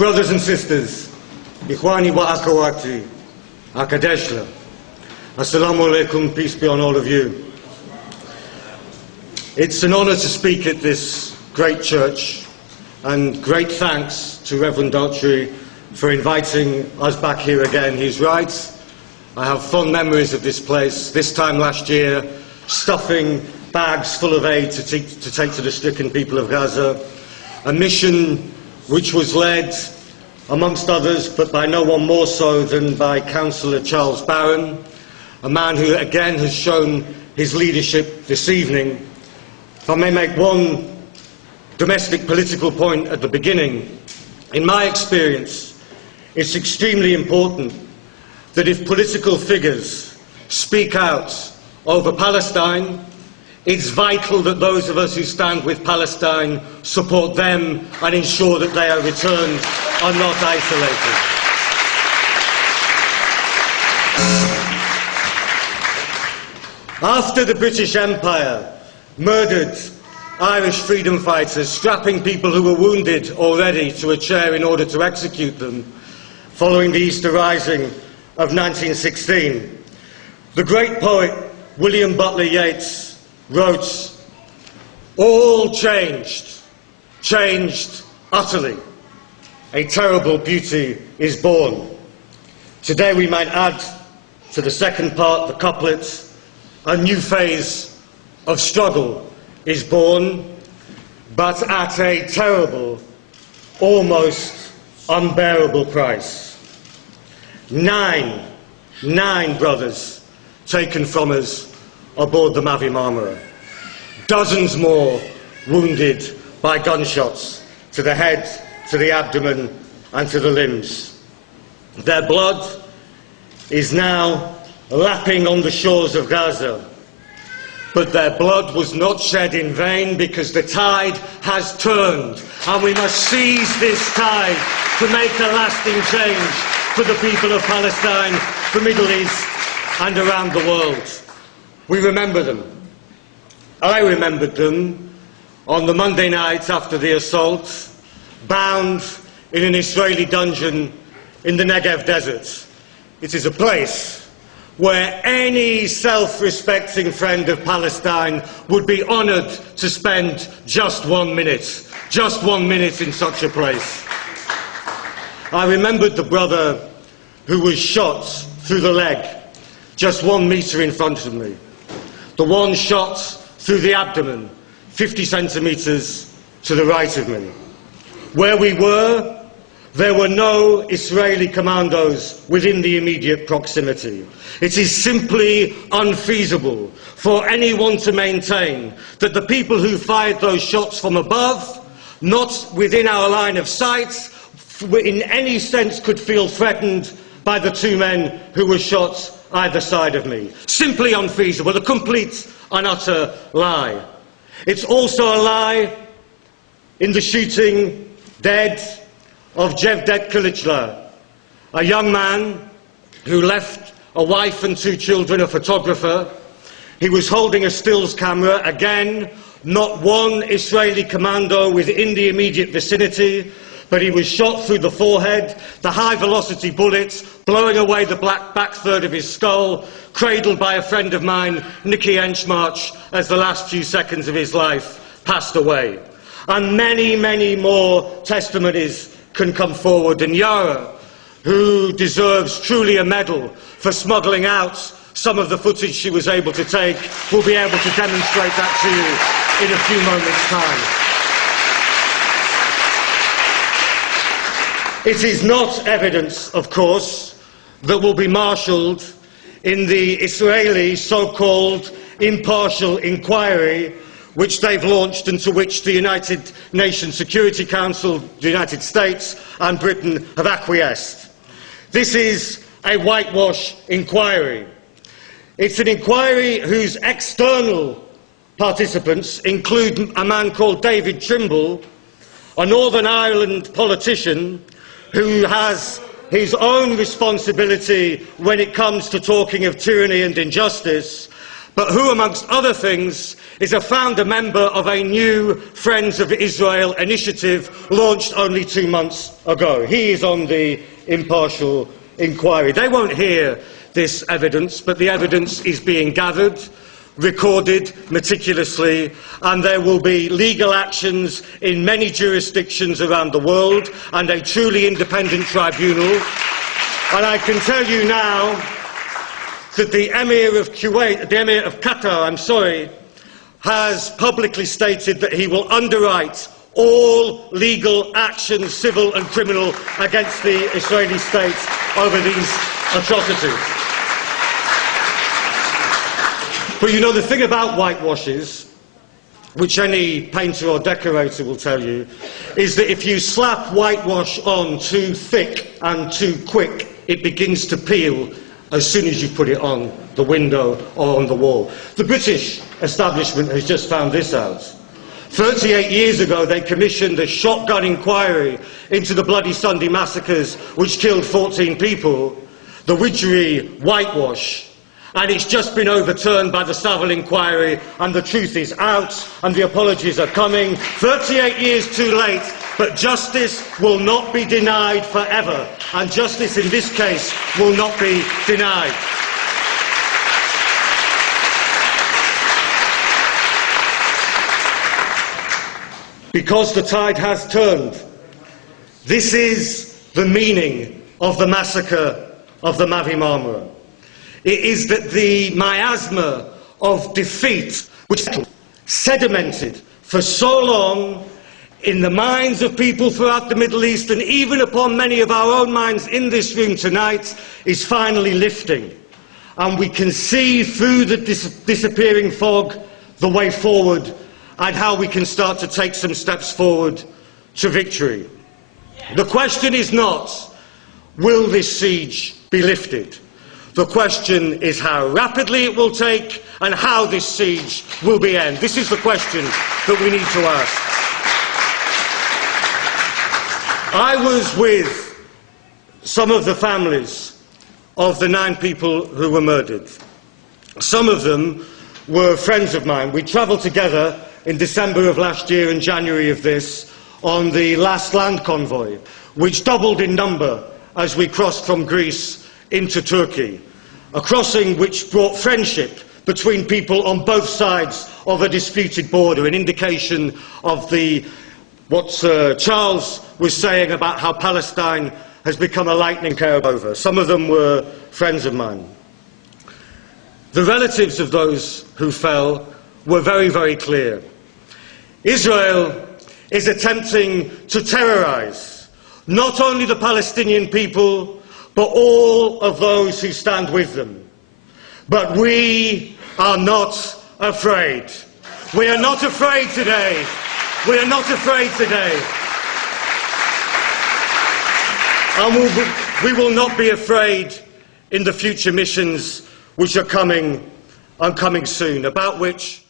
Brothers and sisters, Ikhwani wa Akhawati, Akadeshla, Assalamu alaikum, peace be on all of you. It's an honour to speak at this great church, and great thanks to Reverend Daughtry for inviting us back here again. He's right, I have fond memories of this place, this time last year, stuffing bags full of aid to take to the stricken people of Gaza, a mission which was led, amongst others, but by no one more so than by Councillor Charles Barron, a man who again has shown his leadership this evening. If I may make one domestic political point at the beginning, in my experience, it's extremely important that if political figures speak out over Palestine, it's vital that those of us who stand with Palestine support them and ensure that they are returned and not isolated. After the British Empire murdered Irish freedom fighters, strapping people who were wounded already to a chair in order to execute them, following the Easter Rising of 1916, the great poet William Butler Yeats wrote, "All changed, changed utterly. A terrible beauty is born." Today we might add to the second part, the couplet, "A new phase of struggle is born, but at a terrible, almost unbearable price." Nine brothers taken from us aboard the Mavi Marmara. Dozens more wounded by gunshots to the head, to the abdomen and to the limbs. Their blood is now lapping on the shores of Gaza. But their blood was not shed in vain, because the tide has turned, and we must seize this tide to make a lasting change for the people of Palestine, the Middle East and around the world. We remember them. I remembered them on the Monday night after the assault, bound in an Israeli dungeon in the Negev desert. It is a place where any self-respecting friend of Palestine would be honoured to spend just 1 minute in such a place. I remembered the brother who was shot through the leg, just 1 metre in front of me. The one shot through the abdomen, 50 centimetres to the right of me. Where we were, there were no Israeli commandos within the immediate proximity. It is simply unfeasible for anyone to maintain that the people who fired those shots from above, not within our line of sight, in any sense could feel threatened by the two men who were shot either side of me. Simply unfeasible, a complete and utter lie. It's also a lie in the shooting dead of Jevdet Kılıçlar, a young man who left a wife and 2 children, a photographer. He was holding a stills camera, again, not one Israeli commando within the immediate vicinity, but he was shot through the forehead, the high-velocity bullets blowing away the back third of his skull, cradled by a friend of mine, Nicky Enchmarch, as the last few seconds of his life passed away. And many more testimonies can come forward. And Yara, who deserves truly a medal for smuggling out some of the footage she was able to take, will be able to demonstrate that to you in a few moments' time. It is not evidence, of course, that will be marshalled in the Israeli so-called impartial inquiry which they've launched, into which the United Nations Security Council, the United States and Britain have acquiesced. This is a whitewash inquiry. It's an inquiry whose external participants include a man called David Trimble, a Northern Ireland politician who has his own responsibility when it comes to talking of tyranny and injustice, but who, amongst other things, is a founder member of a new Friends of Israel initiative launched only 2 months ago. He is on the impartial inquiry. They won't hear this evidence, but the evidence is being gathered, recorded meticulously, and there will be legal actions in many jurisdictions around the world and a truly independent tribunal. And I can tell you now that the Emir of Qatar, has publicly stated that he will underwrite all legal actions, civil and criminal, against the Israeli state over these atrocities. But you know, the thing about whitewashes, which any painter or decorator will tell you, is that if you slap whitewash on too thick and too quick, it begins to peel as soon as you put it on the window or on the wall. The British establishment has just found this out. 38 years ago, they commissioned a shotgun inquiry into the Bloody Sunday massacres, which killed 14 people, the Widgery whitewash, and it's just been overturned by the Savile inquiry, and the truth is out, and the apologies are coming. 38 years too late, but justice will not be denied forever, and justice in this case will not be denied. Because the tide has turned. This is the meaning of the massacre of the Mavi Marmara. It is that the miasma of defeat, which sedimented for so long in the minds of people throughout the Middle East, and even upon many of our own minds in this room tonight, is finally lifting. And we can see through the disappearing fog the way forward, and how we can start to take some steps forward to victory. The question is not, will this siege be lifted? The question is how rapidly it will take and how this siege will be ended. This is the question that we need to ask. I was with some of the families of the 9 people who were murdered. Some of them were friends of mine. We travelled together in December of last year and January of this on the last land convoy, which doubled in number as we crossed from Greece into Turkey, a crossing which brought friendship between people on both sides of a disputed border, an indication of what Charles was saying about how Palestine has become a lightning care over. Some of them were friends of mine. The relatives of those who fell were very, very clear. Israel is attempting to terrorize not only the Palestinian people, but all of those who stand with them. But we are not afraid. We are not afraid today. We are not afraid today. And we will not be afraid in the future missions which are coming soon, about which